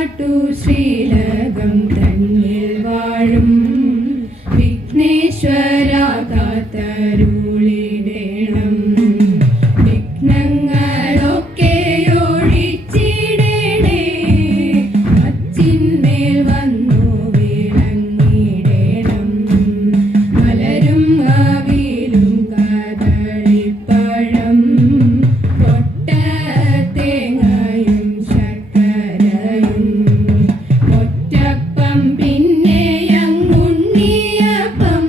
കാട്ടു ശ്രീലകം തന്നിൽ വാഴും വിഘ്നേശ്വര കാത്തരുളിടേണം. വിഘ്നങ്ങളൊക്കെ ഒഴിച്ചിടണേ, അച്ചിന്മേൽ വന്നു വിളങ്ങിടേണം. മലരും അവിലും കദളിപ്പഴം തേങ്ങയും ശർക്കരയും ഒറ്റപ്പം പിന്നെ അങ്ങുണ്ണിയപ്പം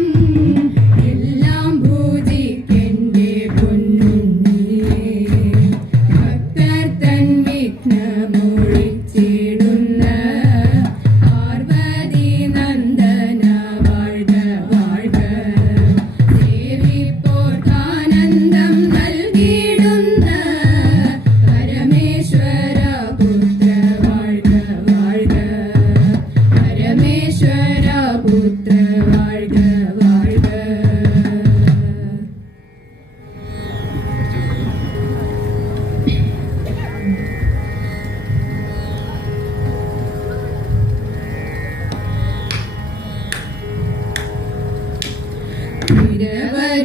എല്ലാം പൂജിക്കണ്ടേ പൊന്നുണ്ണിയേ. ഭക്തർ തൻ വിഘ്നമൊഴിച്ചിടുന്ന പാർവതി നന്ദന വാഴ്ക വാഴ്ക. സേവിപ്പോർക്കാനന്ദം നൽകിയിടുന്ന പരമേശ്വര പുത്ര വാഴ്ക വാഴ്ക. പരമേശ്വര പുത്ര വാഴ്ക വാഴ്ക.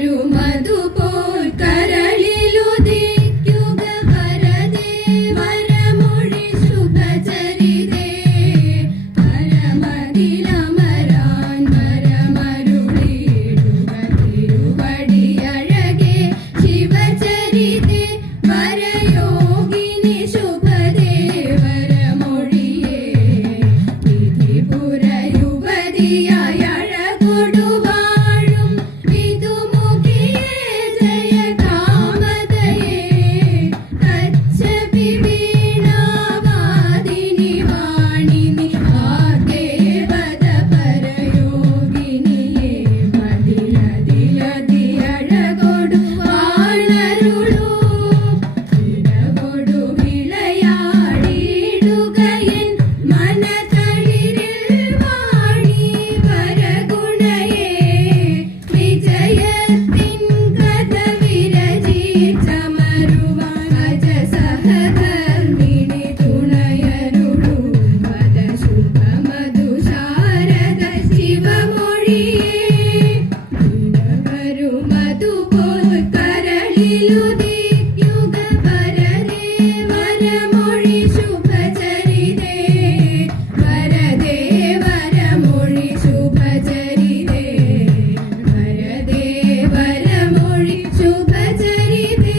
തിരവരുമതുപോൽ കരളിലുദിക്കുക വരദേ വരമൊഴി ശുഭചരിതേ. പരമതിലമരാൻ വരമരുളിടുക തിരുവടിയഴകേ ശിവചരിതേ. വരയോഗിനി ശുഭദേ വരമൊഴിയേ. വിധിപുര യുവതിയായ അഴകൊടുവാഴും വിധുമുഖിയേ ജയ കാമതയേ. കച്ചപി വീണാവാദിനി വാണിനി വാഗ്ദേവത പരയോഗിനിയേ. മതിലതിലതി അഴകൊടു വാണരുളൂ. ഇടകൊടു വിളയാടിയിടുകയൻ മനതളിരിൽ വാണി വരഗുണയേ. വിജയത്തിൻ കഥ വിരചിച്ചമരുവാൻ അജസഹധർമ്മിണി തുണയരുളൂ. വദശുഭമധുശാരദ ശിവമൊഴിയേ. തിരവരുമതുപോൽ കരളിലുദിക്കുക വരദേ വരമൊഴി ശുഭചരിതേ. വരദേ വരമൊഴി ശുഭചരിതേ. വരദേ വരമൊഴി ശുഭചരിതേ.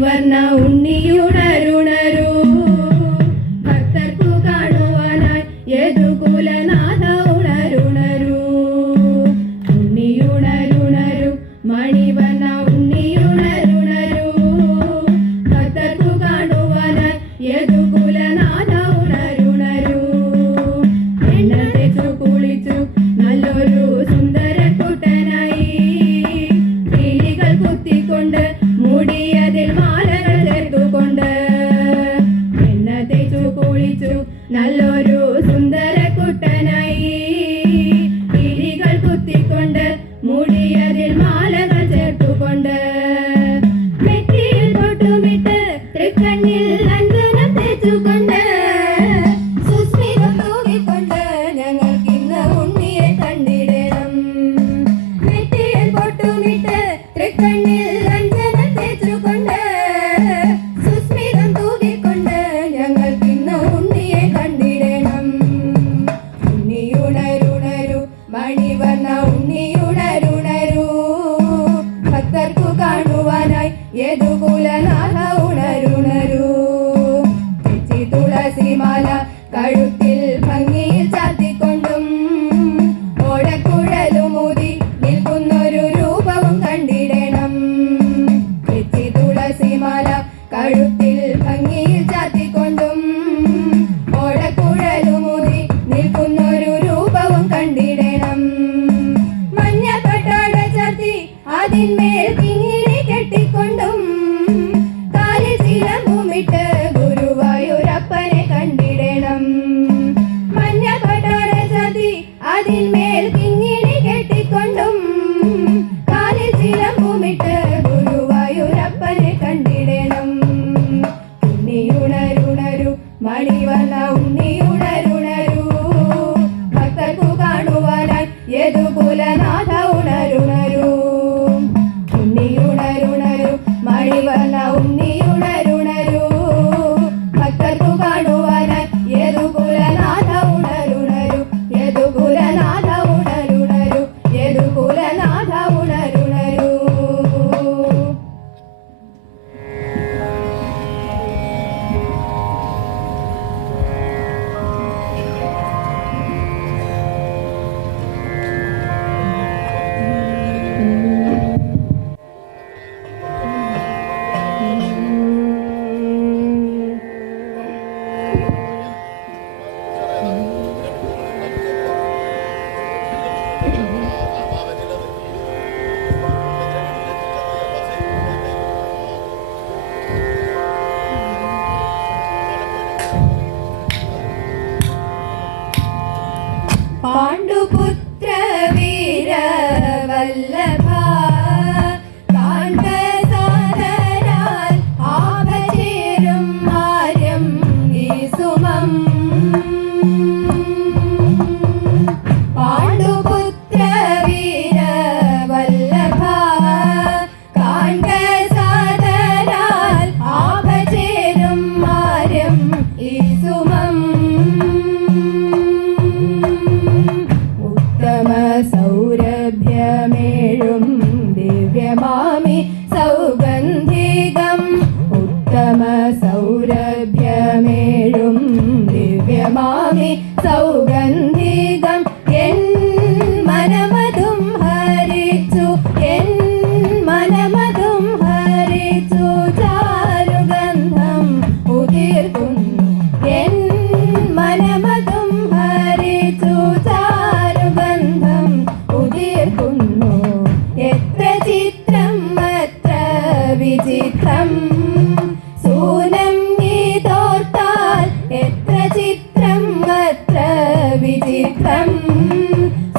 മണിവർണ്ണ ഉണ്ണിയുണരുണരൂ ഭക്തർക്കു കാണുവാനായി യദുകുലനാഥ ഉണരുണരൂ ഉണ്ണിയുണരുണരൂ മണിവർണ്ണ ഉണ്ണിയുണരുണരൂ ഭക്തർക്കു കാണുവാനായി യദുകുലനാഥ ഉണരുണരൂ എണ്ണ തേച്ചു കുളിച്ചു നല്ലൊരു സുന്ദരക്കുട്ടനായി കിളികൾ കുത്തിക്കൊണ്ട് മുടിയതിൽ മാലകൾ ചേർത്തുകൊണ്ട് എണ്ണ തേച്ചു കുളിച്ചു നല്ലൊരു സുന്ദരക്കുട്ടനായി കിളികൾ കുത്തിക്കൊണ്ട് മുടിയതിൽ മാലകൾ ചേർത്തുകൊണ്ട് നെറ്റിയിൽ പൊട്ടുമിട്ട് തൃക്കണ്ണിൽ അഞ്ജനം തേച്ചുകൊണ്ട് സുസ്മിതം തൂകിക്കൊണ്ട് ഞങ്ങൾക്കിന്ന് ഉണ്ണിയെ കണ്ടിടണം നെറ്റിയിൽ പൊട്ടുമിട്ട് തൃക്കണ്ണിൽ അഞ്ജനം തേച്ചുകൊണ്ട് സുസ്മിതം തൂകിക്കൊണ്ട് ഞങ്ങൾക്കിന്ന് ഉണ്ണിയെ കണ്ടിടണം ഉണ്ണിയുണരുണരു മണിവർണ്ണ ഉണ്ണിയുണരുണരൂ ഭക്തർക്കു കാണുവാനായി യദുകുലനാഥ ഉണരുണരൂ തെച്ചി തുളസിമാല കഴുത്തിൽ ഭംഗിയിൽ ചാർത്തിക്കൊണ്ടും ഓടക്കുഴലുമൂതി നിൽക്കുന്നൊരു രൂപവും കണ്ടിടണം തെച്ചി തുളസിമാല കഴുത്തിൽ ഭംഗിയിൽ ചാർത്തിക്കൊണ്ടും ഓടക്കുഴലുമൂതി നിൽക്കുന്നൊരു രൂപവും കണ്ടിടണം മഞ്ഞ പട്ടാട ചാർത്തി അതിന്മേൽ കിങ്ങിണി കെട്ടിക്കൊണ്ടും കാലിൽ ചിലമ്പുമിട്ട് ഗുരുവായൂരപ്പനെ കണ്ടിടണം മഞ്ഞ പട്ടാട ചാർത്തി അതിന്മേൽ കിങ്ങിണി കെട്ടിക്കൊണ്ടും കാലിൽ ചിലമ്പുമിട്ട് ഗുരുവായൂരപ്പനെ കണ്ടിടണം ഉണ്ണിയുണരുണരു മണിവർണ്ണ ഉണ്ണിയുണരുണരൂ ഭക്തർക്കു കാണുവാനായി യദുകുലനാഥ ഉണരുണരൂ ഉണ്ണിയുണരുണരു മണിവർണ്ണ ഉണ്ണിയുണരുണരൂ ഭക്തർക്കു കാണുവാനായി യദുകുലനാഥ ഉണരുണരു യദുകുലനാഥ ഉണരുണരു യദുകുലനാഥ ഉണരുണരൂ പാണ്ഡുപുത്ര വീര വല്ലഭ കാന്തസാരരാൽ ആഭചേരും ആര്യം ഈ സുമം പാണ്ഡുപുത്ര വീര വല്ലഭ കാന്തസാരരാൽ ആഭചേരും ആര്യം ഈ സുമം ഉത്തമ സൗരഭ്യമേഴും ദിവ്യമാമി സൗഗന്ധികം ഉത്തമ സൗരഭ്യമേഴും ദിവ്യമാമി സൗഗന്ധികം എൻ മനമതും ഹരിച്ചു എൻ മനമതും ഹരിച്ചു ചാരുഗന്ധം ഉതിർക്കുന്നു എൻ മനമതും ഹരിച്ചു ചാരുഗന്ധം ഉതിർക്കുന്നു എത്ര ചിത്രം അത്ര വിചിത്രം സൂനം നീതോർത്താൽ എത്ര ചിത്രം അത്ര വിചിത്രം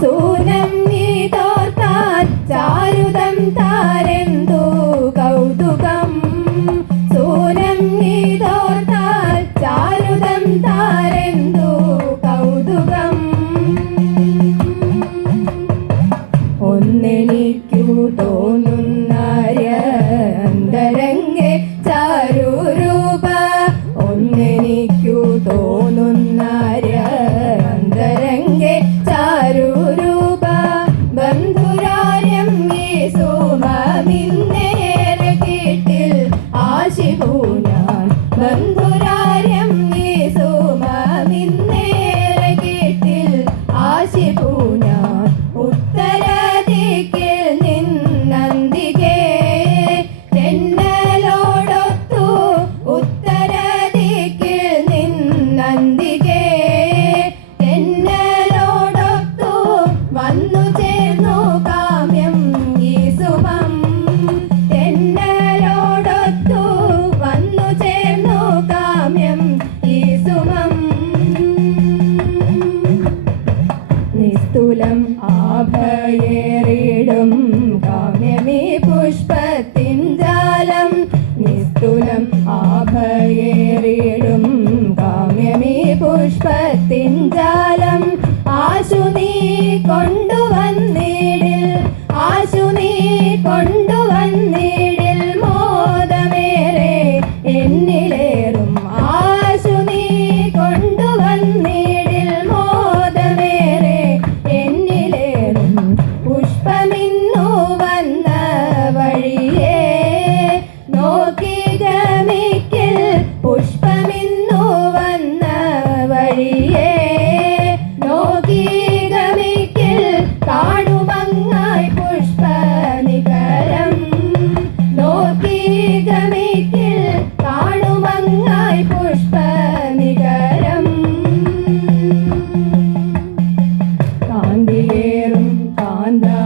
സൂനം നീതോർത്താൽ ചാരുതം താരെന്തു കൗതുകം സൂനം നീതോർത്താൽ ചാരുതം താരെന്തു കൗതുകം ഒന്നെനിക്കു തോന്നുന്നാര്യ അന്തരംഗെ ചാരുരൂപ ഒന്നെനിക്കു തോന്നുന്നാര്യ അന്തരംഗെ ചാരുരൂപ ബന്ധുരാര്യം ഈ സുമമിന്നേറെ കീട്ടിൽ ആശ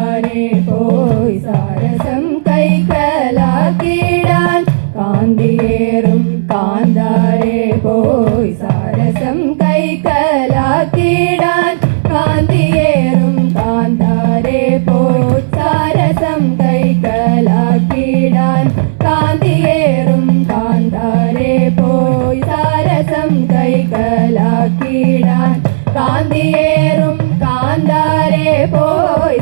കാന്താരെ പോയി സാരസം കൈക്കലാക്കിടാൻ കാന്തിയേറും കാന്താരെ പോയി സാരസം കൈക്കലാക്കിടാൻ കാന്തിയേറും കാന്താരെ പോയി സാരസം കൈക്കലാക്കിടാൻ കാന്തിയേറും കാന്താരെ പോയി സാരസം കൈക്കലാക്കിടാൻ കാന്തിയേറും കാന്താരെ പോയി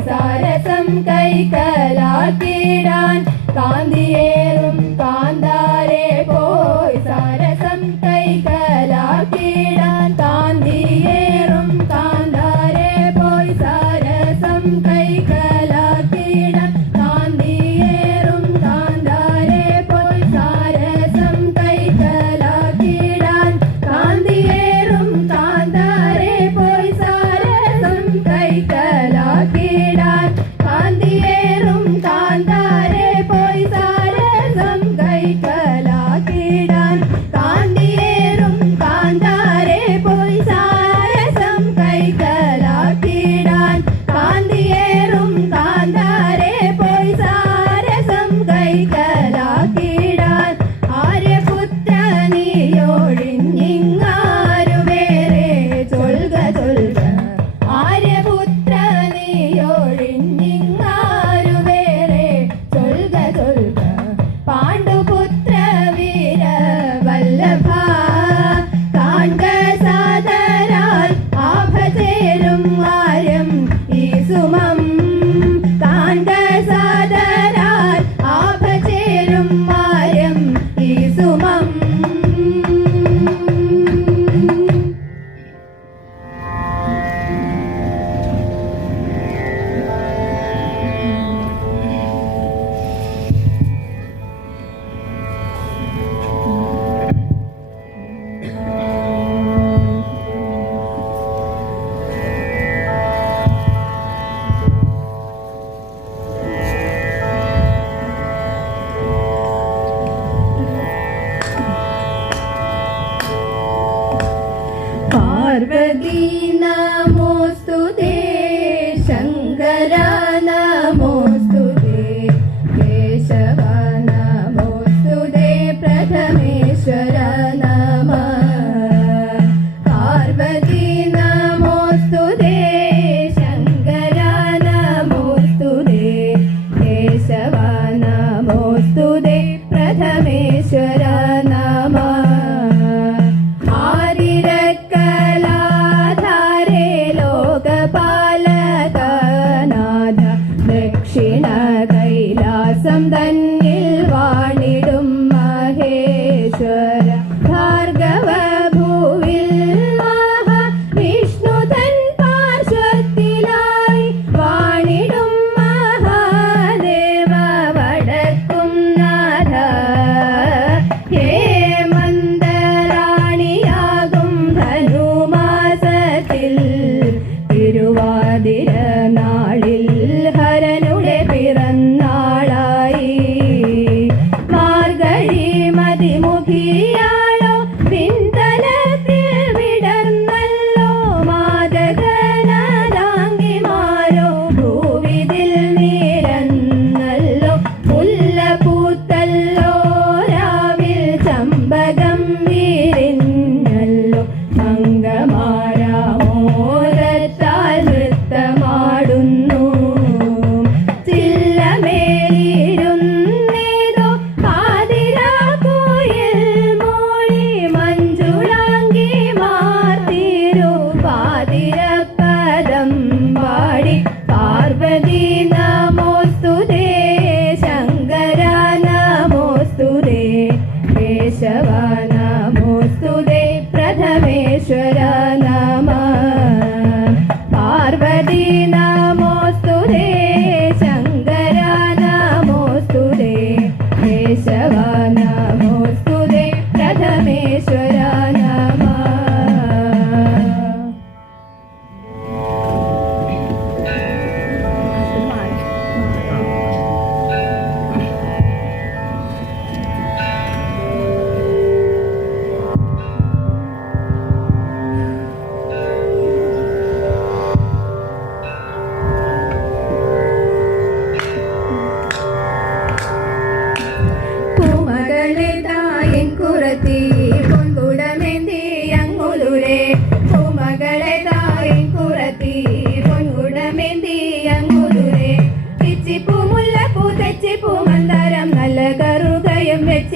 സാരസം കൈക്കലാക്കിടാൻ കാന്തിയേറും കാന്താരെ പോയി സാരസം കൈക്കലാക്കിടാൻ കാന്തിയേറും കാന്താരെ പോയി സാരസം കൈക്കലാക്കിടാൻ കാന്തിയേറും കാന്താരെ പോയി സാരസം കൈക്കലാക്കിടാൻ കാന്തിയേറും കാന്താരെ പോയി സാരസം കൈക്കലാക്കിടാൻ കാന്തിയേറും കാന്താരെ പോയി സാരസം കൈക്കലാക്കിടാൻ കാന്തിയേറും കാന്താരെ പോയി സാരസം കൈക്കലാക്കിടാൻ കാന്തിയേറും കാന്താരെ പോയി സാരസം കൈക്കലാക്കിടാൻ ആര്യപുത്ര നീയൊഴിഞ്ഞിങ്ങാരു വേറെ ചൊൽക ചൊൽക ആര്യപുത്ര നീയൊഴിഞ്ഞിങ്ങാരു വേറെ ചൊൽക ചൊൽക പാണ്ഡുപുത്ര വീര വല്ലഭ കാൺക സാദരാൽ ആഭചേരും ആര്യം ഈ സുമം കാൺക സാദരാൽ ആഭചേരും ആര്യം ഈ സുമം പാർവതി നമോസ്തുതേ ശങ്കര നമോസ്തുതേ കേശവ നമോസ്തുതേ പ്രഥമേശ്വര നമഃ പാർവതി നമോസ്തുതേ ശങ്കര നമോസ്തുതേ കേശവ നമോസ്തുതേ പ്രഥമേശ്വര നമഃ ആരിരക്കലാധാരേ ലോകപാലകനാഥ ദക്ഷിണ കൈലാസം തന്നിൽ വാണിടും മഹേശ്വര ഭാർഗവ ഭൂവിൽ മഹാവിഷ്ണു തൻ പാർശ്വത്തിലായി വാണിടും മഹാദേവ വടക്കും നാഥ ഹേമന്തരാണിയാകും ധനുമാസത്തിൽ തിരുവാതിര നാളിൽ ഹരനുടെ പിറന്നാളായി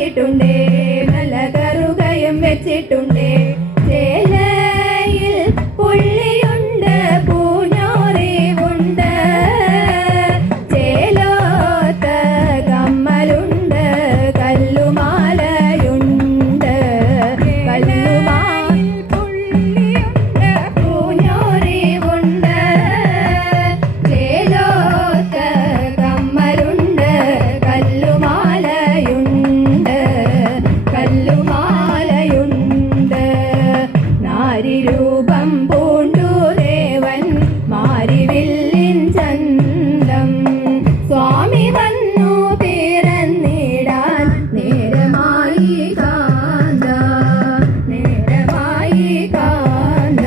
വെച്ചിട്ടുണ്ടേ, നല്ല കറുകയും വെച്ചിട്ടുണ്ടേ. ചേലയിൽ പുള്ളിയുണ്ട്, പൂഞ്ഞോറിവുണ്ട്, ചേലോത്ത കമ്മലുണ്ട്, കല്ലുമാലയുണ്ട്. കല്ലുമാൽ പുള്ളിയുണ്ട്, പൂഞ്ഞോറിവുണ്ട്, ചേലോത്ത കമ്മലുണ്ട്, കല്ലുമാലയുണ്ട്. കല്ലുമാലയുണ്ട്. നാരിരൂപം പൂണ്ടു ദേവൻ മാരിവില്ലിൻ ചന്തം. സ്വാമി വന്നു പിറന്നിടാൻ നേരമായി കാന്ത, നേരമായി കാന്ത.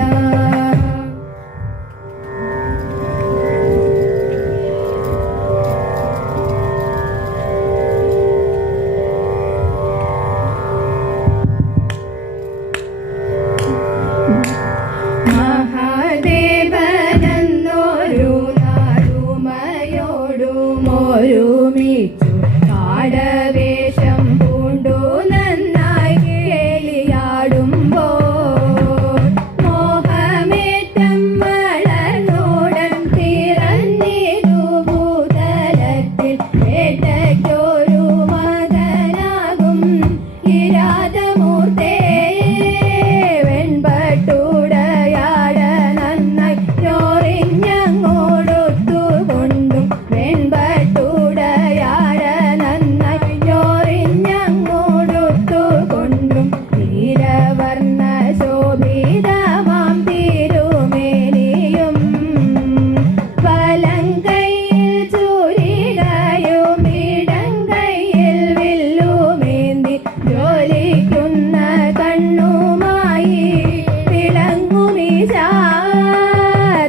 മഹാദേവനെന്നൊരു നാടുമയോടുമൊരുമിച്ചു കാടവേഷം പൂണ്ടു നന്നായി കേളിയാടുമ്പോൾ മോഹമേറ്റം വളർന്നോടൻ തിറന്നിരു ഭൂതലത്തിൽ ഏട്ടയ്ക്കൊരു മകനാകും കിരാതമൂർത്തേ. വെൺപട്ടുടയാട നന്നായി ഞൊറിഞ്ഞങ്ങോടൊത്തുകൊണ്ടും, വെൺപട്ടുടയാട നന്നായി ഞൊറിഞ്ഞങ്ങോടൊത്തുകൊണ്ടും, നീലവർണ്ണ ശോഭിതമാം തിരുമേനിയും വലങ്കൈയിൽ ചൂരികയും ഇടങ്കൈയിൽ വില്ലുമേന്തി ജ്വലിക്കുന്ന കണ്ണുമായി വിളങ്ങുമീശ.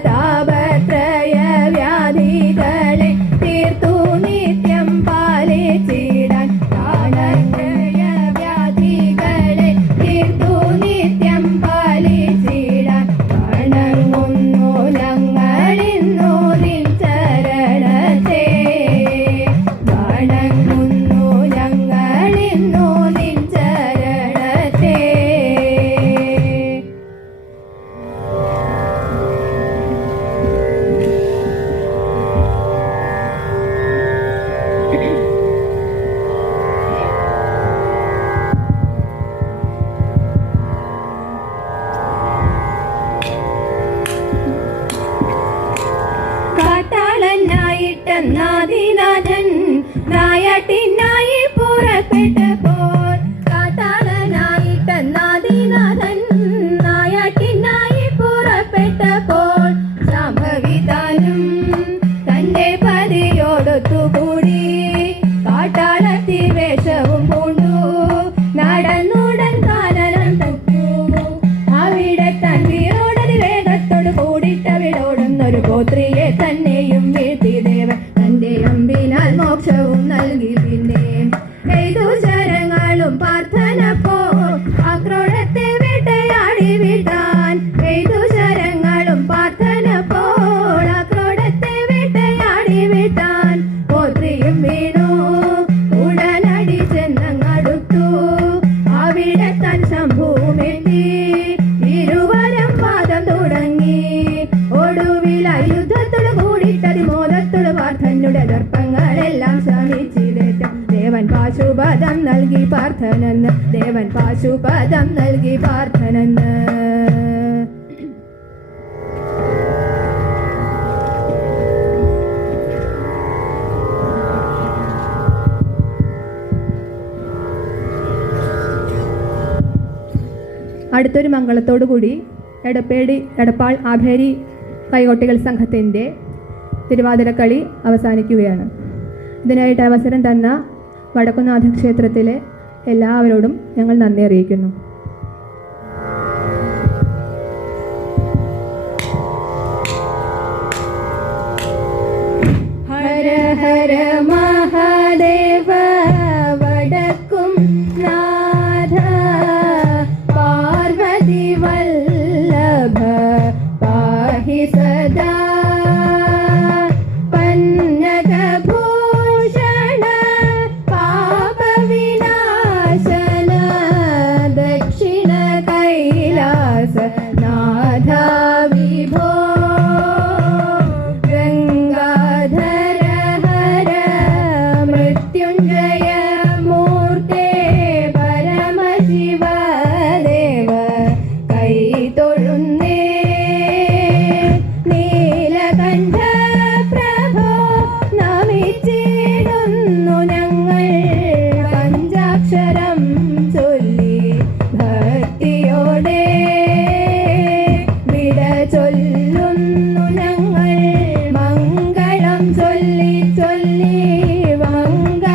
താപത്രയ വ്യാധികളെ തീർത്തു നിത്യം പാലിച്ചിടാൻ, താപത്രയ വ്യാധികളെ തീർത്തു നിത്യം പാലിച്ചിടാൻ വണങ്ങുന്നു ഞങ്ങളിന്നു നിൻ ചരണത്തെ. വണങ്ങുന്നു ഞങ്ങളിന്നു നിൻ ചരണത്തെ. കാട്ടാളനായിട്ടെന്നാദിനാഥൻ നായാട്ടിനായി പുറപ്പെട്ടപ്പോൾ, കാട്ടാളനായിട്ടെന്നാദിനാഥൻ നായാട്ടിനായി പുറപ്പെട്ടപ്പോൾ, ശാംഭവിതാനും തന്റെ പതിയോടൊത്തുകൂടി കാട്ടാളത്തി വേഷവും പൂണ്ടു നടന്നുടൻ കാനനം തൊട്ടു. അവിടെ തന്തിയോടതി വേഗത്തോട് കൂടിട്ടവിടോടുന്നൊരു ഗോത്രിയെ തന്നെയും വീഴ്ത്തി ദേവൻ തന്റെ അമ്പിനാൽ മോക്ഷവും നൽകി. പിന്നെ എയ്തു ശരങ്ങളും പ്രാർത്ഥനപ്പോ ആക്രോടത്തെ വേട്ടയാടി വിട്ടാൻ. എയ്തു ശരങ്ങളും പ്രാർത്ഥനപ്പോൾ ആക്രോടത്തെ വേട്ടയാടി വിട്ടാൻ. ഗോത്രിയും വീണു ഉടനടി ചെന്നങ്ങടുത്തു. അവിടെ താൻ ശംഭുവുമെത്തി ഇരുവരും വാദം തുടങ്ങി. ഒടുവിൽ അയുദ്ധത്തോട് കൂടിട്ടതി മോദത്തോട് പാർത്ഥനുടെ ദർപ്പങ്ങളെല്ലാം ശമിച്ചിതേറ്റം. ദേവൻ പാശുപദം നൽകി പാർത്ഥനെന്ന്, ദേവൻ പാശുപദം നൽകി പാർത്ഥനെന്ന്. അടുത്തൊരു മംഗളത്തോടു കൂടി എടപ്പാൾ ആഭേരി കൈകൊട്ടികൾ സംഘത്തിൻ്റെ തിരുവാതിരക്കളി അവസാനിക്കുകയാണ്. ഇതിനായിട്ട് അവസരം തന്ന വടക്കുന്നാഥ ക്ഷേത്രത്തിലെ എല്ലാവരോടും ഞങ്ങൾ നന്ദി അറിയിക്കുന്നു. ഹര ഹര മഹാദേവ വടക്കും നാഥ പാർവതി വല്ലഭ പാഹി സദാ പന്നഗഭൂഷണ പാപവിനാശ ചൊല്ലി മംഗളമേകണേ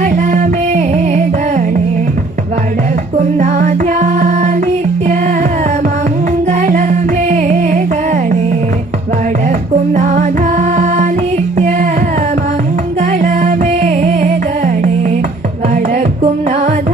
വടക്കും നാഥ നിത്യ മംഗളമേകണേ വടക്കും നാഥ നിത്യ മംഗളമേകണേ വടക്കും നാഥ